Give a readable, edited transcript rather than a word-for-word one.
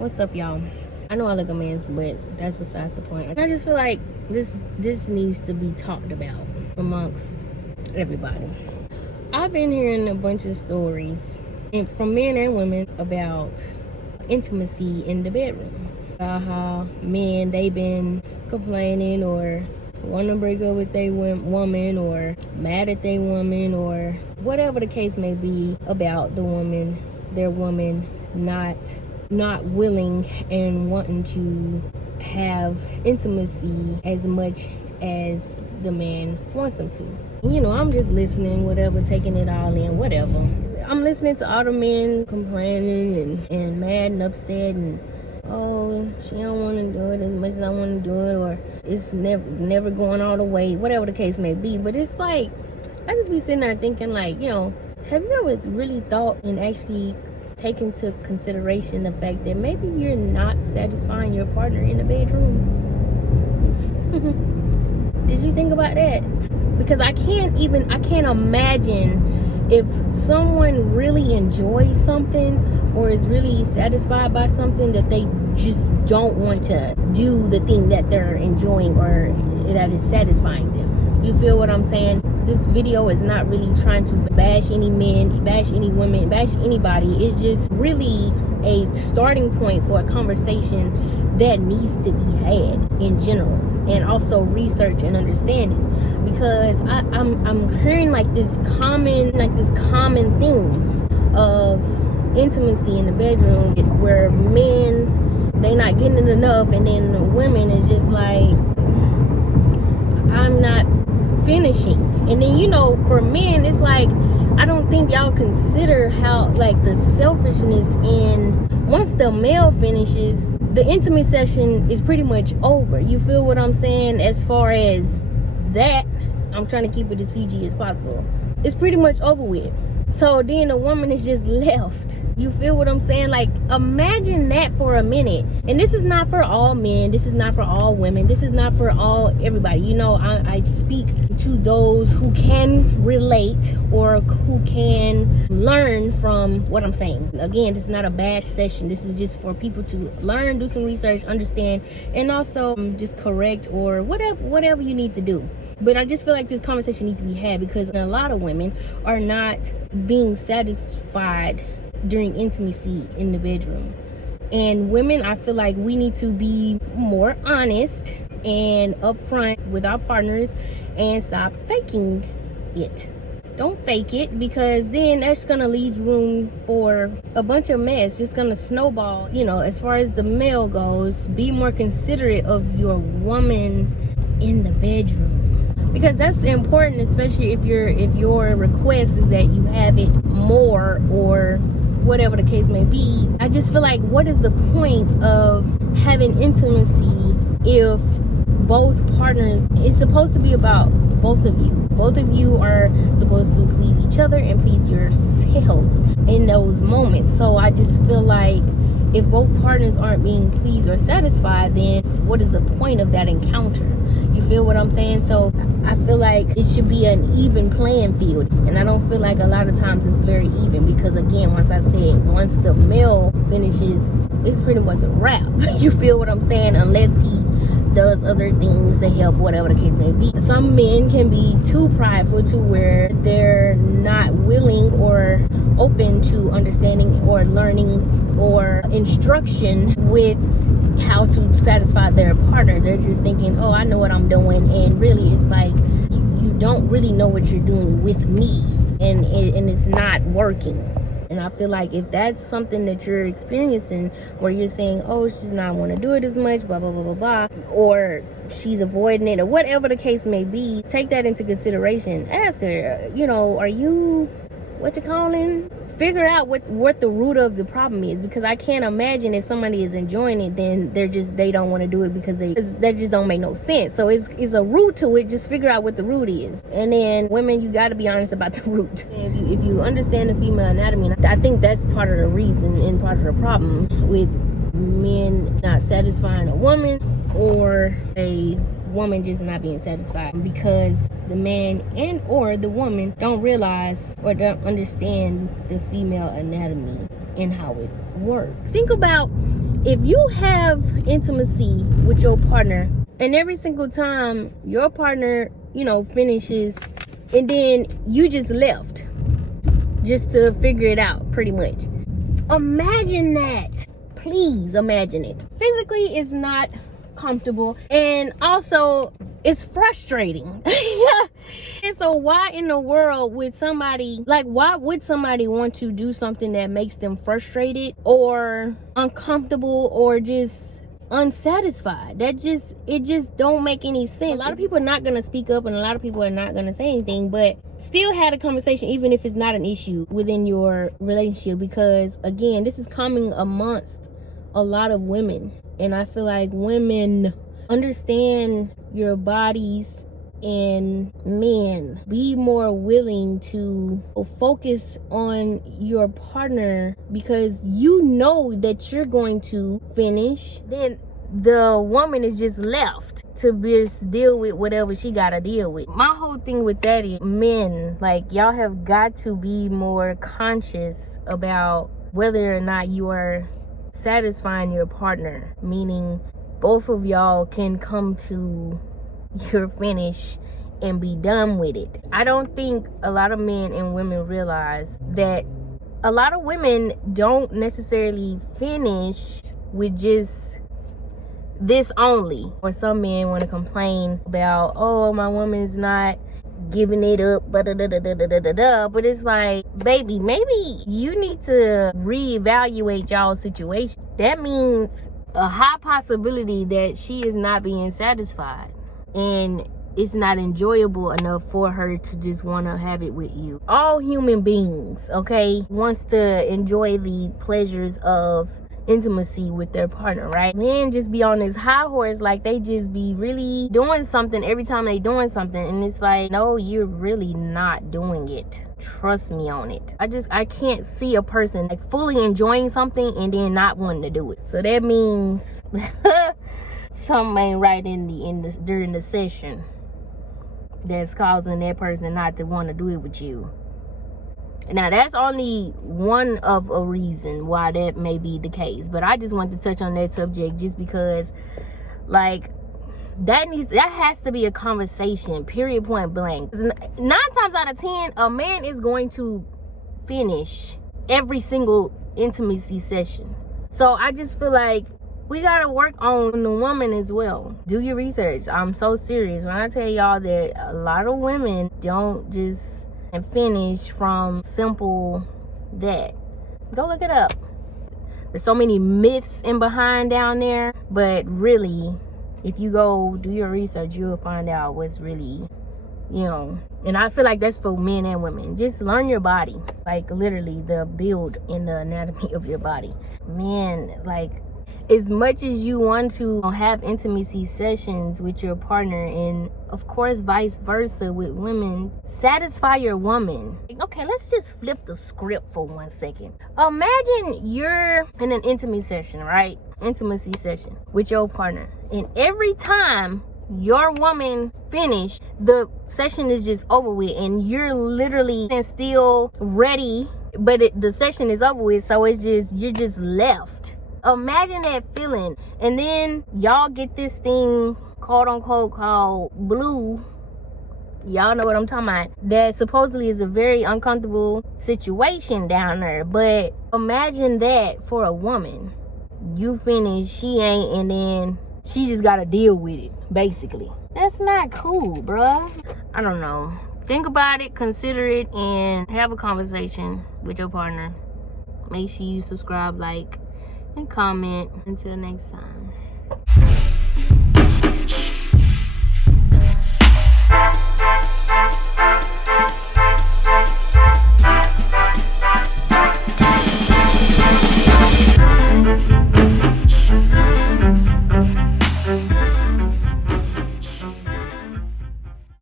What's up, y'all? I know I look a man's, but that's beside the point. I just feel like this needs to be talked about amongst everybody. I've been hearing a bunch of stories from men and women about intimacy in the bedroom. About how men, they've been complaining or want to break up with their woman, or mad at their woman, or whatever the case may be about their woman not willing and wanting to have intimacy as much as the man wants them to. You know, I'm just listening, whatever, taking it all in, whatever. I'm listening to all the men complaining and mad and upset, and oh, she don't want to do it as much as I want to do it, or it's never going all the way, whatever the case may be. But it's like, I just be sitting there thinking, like, you know, have you ever really thought and actually take into consideration the fact that maybe you're not satisfying your partner in the bedroom? Did you think about that? Because I can't imagine if someone really enjoys something or is really satisfied by something that they just don't want to do the thing that they're enjoying or that is satisfying them. You feel what I'm saying? This video is not really trying to bash any men, bash any women, bash anybody. It's just really a starting point for a conversation that needs to be had in general, and also research and understanding. Because I'm hearing like this common thing of intimacy in the bedroom, where men, they not getting it enough, and then the women is just like, I'm not finishing. And then, you know, for men, it's like, I don't think y'all consider how, like, the selfishness in, once the male finishes, the intimate session is pretty much over. You feel what I'm saying? As far as that, I'm trying to keep it as PG as possible. It's pretty much over with. So then the woman is just left. You feel what I'm saying? Like, imagine that for a minute. And this is not for all men. This is not for all women. This is not for everybody. You know, I speak to those who can relate or who can learn from what I'm saying. Again, this is not a bash session. This is just for people to learn, do some research, understand, and also just correct or whatever you need to do. But I just feel like this conversation needs to be had, because a lot of women are not being satisfied during intimacy in the bedroom. And women, I feel like we need to be more honest and upfront with our partners and stop faking it. Don't fake it, because then that's gonna leave room for a bunch of mess. It's gonna snowball. You know, as far as the male goes, be more considerate of your woman in the bedroom. Because that's important, especially if your request is that you have it more or whatever the case may be. I just feel like, what is the point of having intimacy if both partners, it's supposed to be about both of you. Both of you are supposed to please each other and please yourselves in those moments. So I just feel like if both partners aren't being pleased or satisfied, then what is the point of that encounter? You feel what I'm saying? So I feel like it should be an even playing field. And I don't feel like a lot of times it's very even, because again, once the male finishes, it's pretty much a wrap. You feel what I'm saying? Unless he does other things to help, whatever the case may be. Some men can be too prideful to where they're not willing or open to understanding or learning or instruction with how to satisfy their partner. They're just thinking, oh, I know what I'm doing, and really it's like you don't really know what you're doing with me, and it's not working. And I feel like if that's something that you're experiencing, where you're saying, oh, she's not want to do it as much, blah, blah, blah, blah, blah, or she's avoiding it, or whatever the case may be, take that into consideration. Ask her, you know, are you, figure out what the root of the problem is. Because I can't imagine if somebody is enjoying it, then they don't want to do it, because that just don't make no sense. So it's a root to it. Just figure out what the root is. And then women, you got to be honest about the root. If you understand the female anatomy, I think that's part of the reason and part of the problem with men not satisfying a woman, or a woman just not being satisfied, because the man and or the woman don't realize or don't understand the female anatomy and how it works. Think about if you have intimacy with your partner, and every single time your partner, finishes, and then you just left just to figure it out, pretty much. Imagine that. Please imagine it. Physically, it's not comfortable, and also it's frustrating. And so why in the world would somebody want to do something that makes them frustrated or uncomfortable or just unsatisfied? It just don't make any sense. A lot of people are not gonna speak up, and a lot of people are not gonna say anything, but still had a conversation, even if it's not an issue within your relationship, because again, this is coming amongst a lot of women, and I feel like women understand your bodies, and men, be more willing to focus on your partner, because you know that you're going to finish. Then the woman is just left to just deal with whatever she gotta deal with. My whole thing with that is, men, like, y'all have got to be more conscious about whether or not you are satisfying your partner, meaning both of y'all can come to your finish and be done with it. I don't think a lot of men and women realize that a lot of women don't necessarily finish with just this only. Or some men want to complain about, oh, my woman's not giving it up, but it's like, baby, maybe you need to reevaluate y'all's situation. That means a high possibility that she is not being satisfied, and it's not enjoyable enough for her to just want to have it with you. All human beings, okay, wants to enjoy the pleasures of intimacy with their partner, right? Men just be on this high horse, like they just be really doing something every time they doing something, and it's like, no, you're really not doing it. Trust me on it. I can't see a person like fully enjoying something and then not wanting to do it. So that means something ain't right during the session that's causing that person not to want to do it with you. Now, that's only one of a reason why that may be the case, but I just want to touch on that subject just because, like, that has to be a conversation, period, point blank. 9 times out of 10, a man is going to finish every single intimacy session. So I just feel like we gotta work on the woman as well. Do your research. I'm so serious when I tell y'all that a lot of women don't just finish from simple that. Go look it up. There's so many myths in behind down there, but really, if you go do your research, you'll find out what's really, and I feel like that's for men and women. Just learn your body, like literally the build in the anatomy of your body. Man, like, as much as you want to have intimacy sessions with your partner, and of course vice versa with women, satisfy your woman. Okay, let's just flip the script for 1 second. Imagine you're in an intimacy session, right? Intimacy session with your partner, and every time your woman finish, the session is just over with, and you're literally still ready, but the session is over with, so you're just left. Imagine that feeling. And then y'all get this thing, quote unquote, called blue. Y'all know what I'm talking about. That supposedly is a very uncomfortable situation down there. But imagine that for a woman. You finish, she ain't, and then she just gotta deal with it, basically. That's not cool, bruh. I don't know. Think about it, consider it, and have a conversation with your partner. Make sure you subscribe, like, and comment. Until next time.